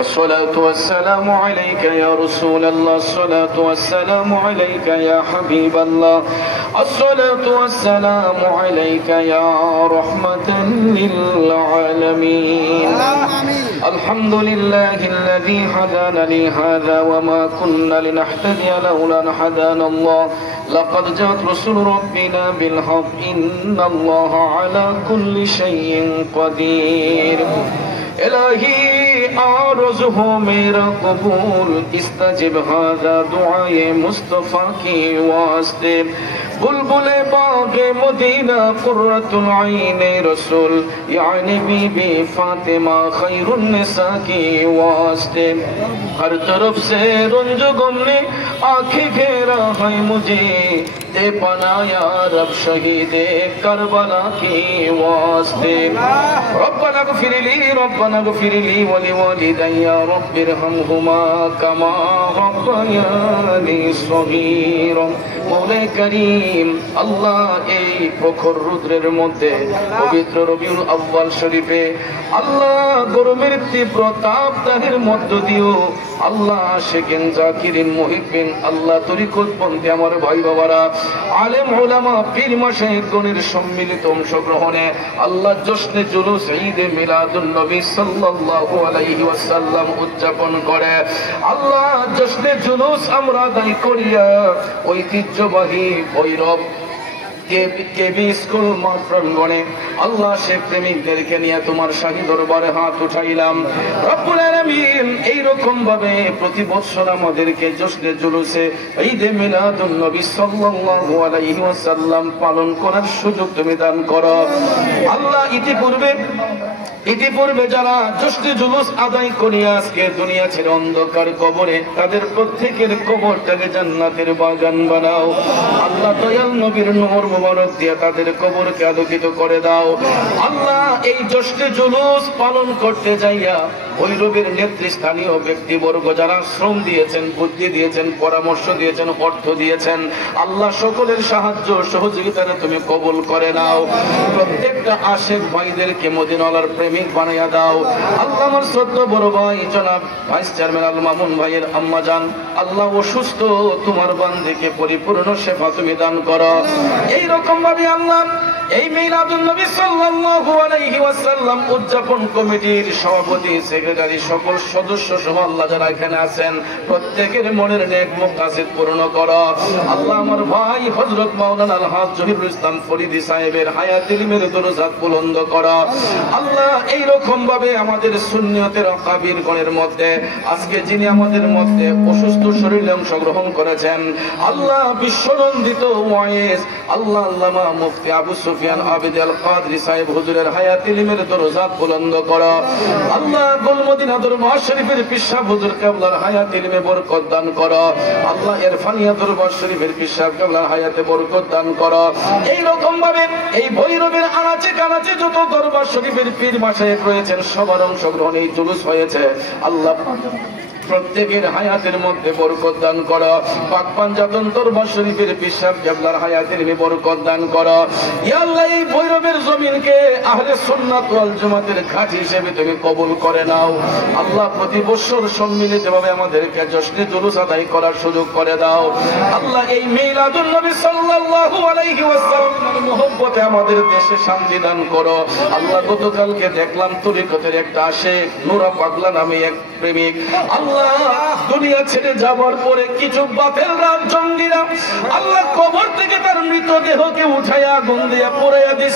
الصلاة والسلام عليك يا رسول الله، الصلاة والسلام عليك يا حبيب الله، الصلاة والسلام عليك يا رحمة للعالمين. الحمد لله الذي هدانا لهذا وما كنا لنهتدي لولا أن هدانا الله، لقد جاءت رسل ربنا بالحق إن الله على كل شيء قدير. الہی آرز ہو میرا قبول، استجب هذا دعائے مصطفیٰ کی واسطے، بلبل باغ مدینہ قرۃ العین رسول یعنی بی بی فاطمہ خیر النساء کی واسطے، ہر طرف سے رنج غم نے آنکھیں گھیرا ہے مجھے، دے پناہ یا رب شہید کربلا کی واسطے، ربنا اغفر لی ربنا اغفر لی ولوالدی رب ارحمہما کما ربیانی صغیرا۔ مولا کریم আল্লাহ এই প্রখর রৌদ্রের মধ্যে পবিত্র রবিউল আউয়াল শরীফে আল্লাহ গরমের তীব্র তাপদাহের মধ্য দিও আল্লাহ আশিকিন জাকিরিন মুহিব্বিন আল্লাহ তরিকতপন্থী আমার ভাই বাবারা আলেম উলামা পীর মাশায়েখগণের সম্মিলিত অংশগ্রহণে আল্লাহ জশ্নে জুলুস ঈদে মিলাদুন নবী সাল্লাল্লাহু আলাইহি ওয়াসাল্লাম উদযাপন করে। আল্লাহ জশ্নে জুলুস আমরা আদায় করিয়া ঐতিহ্যবাহী ভৈরব কেবি স্কুল মাঠ প্রাঙ্গণে আল্লাহ সে প্রেমিকদেরকে নিয়ে তোমার শাহী দরবারে হাত উঠাইলাম। রব্বুল আলামিন এইরকম ভাবে প্রতি বছর আমাদেরকে জশ্নে জুলুসে ঈদে মিলাদুন নবী সাল্লাল্লাহু আলাইহি ওয়াসাল্লাম পালন করার সুযোগ তুমি দান করো। আল্লাহ ইতিপূর্বে যারা জশ্নে জুলুস আদায় করিয়া আজকে দুনিয়া ছেড়ে অন্ধকার কবরে, তাদের প্রত্যেকের কবরটাকে জান্নাতের বাগান বানাও। আল্লাহ দয়াল নবীর নূর মুবারক দিয়ে তাদের কবরকে আলোকিত করে দাও। আল্লাহ এই জশ্নে জুলুস পালন করতে যাইয়া ভৈরবের নেতৃস্থানীয় ব্যক্তিবর্গ যারা শ্রম দিয়েছেন, বুদ্ধি দিয়েছেন, পরামর্শ দিয়েছেন, অর্থ দিয়েছেন, আল্লাহ সকলের সাহায্য সহযোগিতারে তুমি কবুল করে নাও। প্রত্যেকটা আশেক ভাইদেরকে মদিনাওয়ালার প্রেমিক বানাইয়া দাও। আল্লাহ আমার শ্রদ্ধা বড় ভাই জনাব ভাইস চেয়ারম্যান আল মামুন ভাইয়ের আম্মা জান, আল্লাহ অসুস্থ তোমার বান্দিকে পরিপূর্ণ সেবা তুমি দান করো। এইরকম ভাবে আল্লাহ এই মিলাদুন নবী সাল্লাল্লাহু আলাইহি ওয়াসাল্লাম উদযাপন কমিটির সভাপতি, সেক্রেটারি, সকল সদস্য সহ আল্লাহ যারা এখানে আছেন প্রত্যেকের মনের নেক মুকাসিদ পূর্ণ করো। আল্লাহ আমার ভাই হযরত মাওলানা আলহাজ জহিরুল ইসলাম ফরিদি সাহেবের হায়াত ইলমের দরজাত বুলন্দ করো। আল্লাহ এই রকম ভাবে আমাদের সুন্নিয়তের আকাবির গণের মধ্যে আজকে যিনি আমাদের মধ্যে অসুস্থ শরীরে অংশগ্রহণ করেছেন, আল্লাহ বিশ্বনন্দিত ওয়াইজ আল্লাহ আল্লামা মুফতি আবু সুফিয়ান আবিদ আল কাদরি সাহেব হুজুরের হায়াত ইলমের দরজাত বুলন্দ করো। আল্লাহ গুলমদিনা দরবার শরীফের পিসাব হুজুর কিবলার হায়াত ইলমে বরকত দান করো। আল্লাহ ইরফানিয়া দরবার শরীফের পিসাব কিবলার হায়াতে বরকত দান করো। এই রকম ভাবে এই ভৈরবের আনাচে কানাচে যত দরবার শরীফের পীর মাশায়েখ রয়েছেন সবার অংশগ্রহণে এই জুলুস হয়েছে, আল্লাহ প্রত্যেকের হায়াতের মধ্যে বরকত দান করো। পাক পাঞ্জাতন দরবার শরীফের পিসাব কিবলার হায়াতের বরকত দান করো। ইয়া আল্লাহ এই ভৈরবের জমিনকে আহলে সুন্নাত ওয়াল জামাতের ঘাট হিসেবে তুমি কবুল করে নাও। আল্লাহ প্রতি বছর সম্মিলিতভাবে আমাদেরকে জশ্নে জুলুস আদায় করার সুযোগ করে দাও। আল্লাহ এই মিলাদুন নবী সাল্লাল্লাহু আলাইহি ওয়াসাল্লামের মহব্বতে আমাদের দেশে শান্তি দান করো। আল্লাহ গতকালকে দেখলাম তরিকতের একটা আশেক নূরা পাগলা নামে এক প্রেমিক, আল্লাহ দুনিয়া ছেড়ে যাবার পরে কিছু বাতিলরা জঙ্গিরা আল্লাহ কবর থেকে তার মৃতদেহকে উঠাইয়া আগুন দিয়া পোড়াইয়া দিয়েছে।